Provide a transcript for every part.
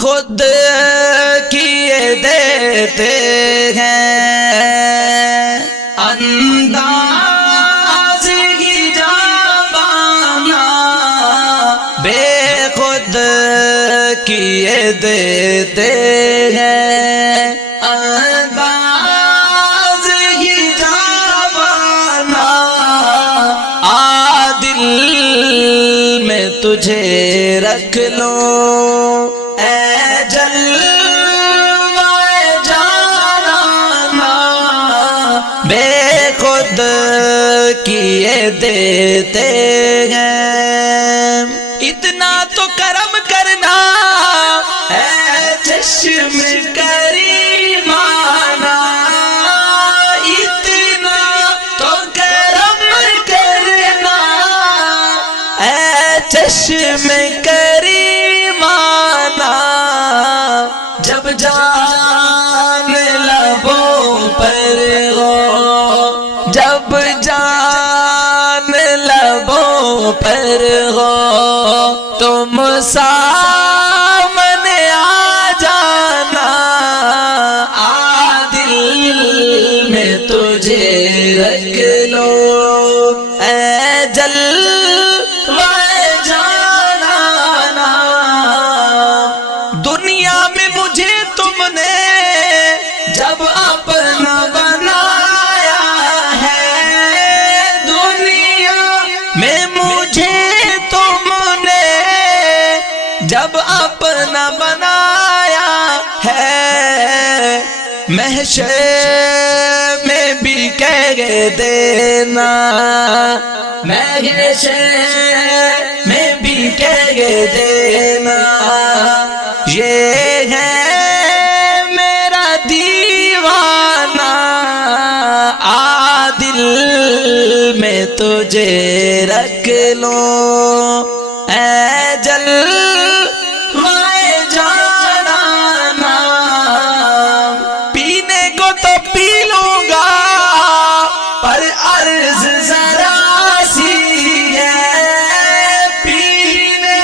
خود کیے دیتے ہیں انداز ہی جاوانا بے خود کیے دیتے ہیں انداز ہی جاوانا عادل میں تجھے رکھ لو بے خود کیے دیتے ہیں اتنا تو کرم کرنا ہے چشم کریمانہ اتنا تو کرم کرنا ہے چشم کریمانہ جب جان لبوں پر ہو جب جان لبوں پر ہو تم سامنے آ جانا عادل میں تجھے رکھ لو اے جلوہ جانانا دنیا میں مجھے تم نے جب اپنا بنایا ہے دنیا میں مجھے تم نے جب اپنا بنایا ہے محشر میں بھی کہہ دینا محشر میں بھی کہہ دینا یہ ہے میرا دیوانہ عادل میں تجھے رکھ لو اے جلوہ جانانا پینے کو تو پی لوں گا پر عرض ذرا سی ہے پینے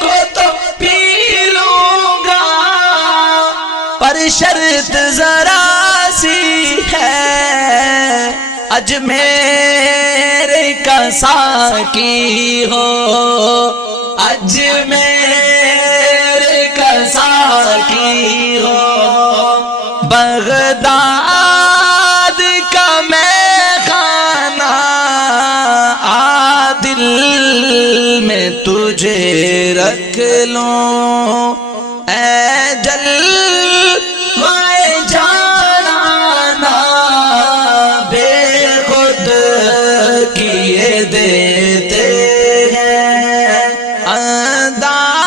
کو تو پی لوں گا پر شرط ذرا سی ہے اجمیر کا ساقی ہو اجمیر کا ساقی ہو بغداد کا میخانہ عادل میں تجھے رکھ لوں اے جلوہ جانانا بے خود کیے دیتے ہیں انداز